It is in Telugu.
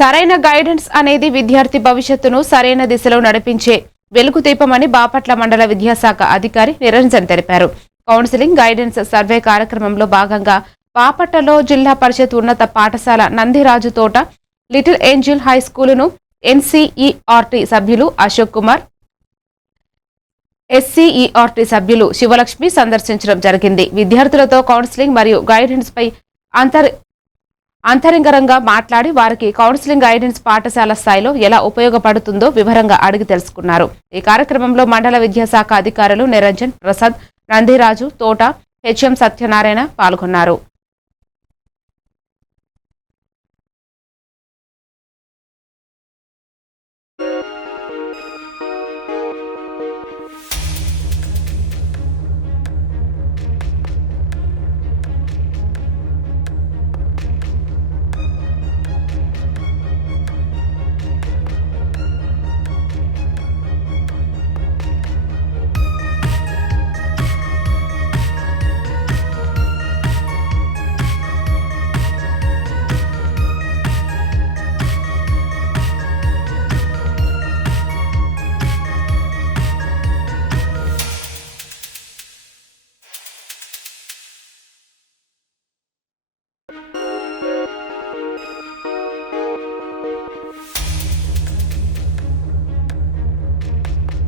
సరైన గైడెన్స్ అనేది విద్యార్థి భవిష్యత్తును సరైన దిశలో నడిపించే వెలుగుదీపమని బాపట్ల మండల విద్యాశాఖ అధికారి నిరంజన్ తెలిపారు. కౌన్సిలింగ్ గైడెన్స్ సర్వే కార్యక్రమంలో భాగంగా బాపట్లలో జిల్లా పరిషత్ ఉన్నత పాఠశాల నందిరాజు తోట లిటిల్ ఏంజిల్ హై స్కూలును ఎన్సీఈఆర్టీ సభ్యులు అశోక్ కుమార్, ఎస్సీఈఆర్టీ సభ్యులు శివలక్ష్మి సందర్శించడం జరిగింది. విద్యార్థులతో కౌన్సిలింగ్ మరియు గైడెన్స్ పై అంతరంగంగా మాట్లాడి వారికి కౌన్సిలింగ్ గైడెన్స్ పాఠశాల స్థాయిలో ఎలా ఉపయోగపడుతుందో వివరంగా అడిగి తెలుసుకున్నారు. ఈ కార్యక్రమంలో మండల విద్యాశాఖ అధికారులు నిరంజన్, ప్రసాద్, నందిరాజు తోట, హెచ్ఎం సత్యనారాయణ పాల్గొన్నారు.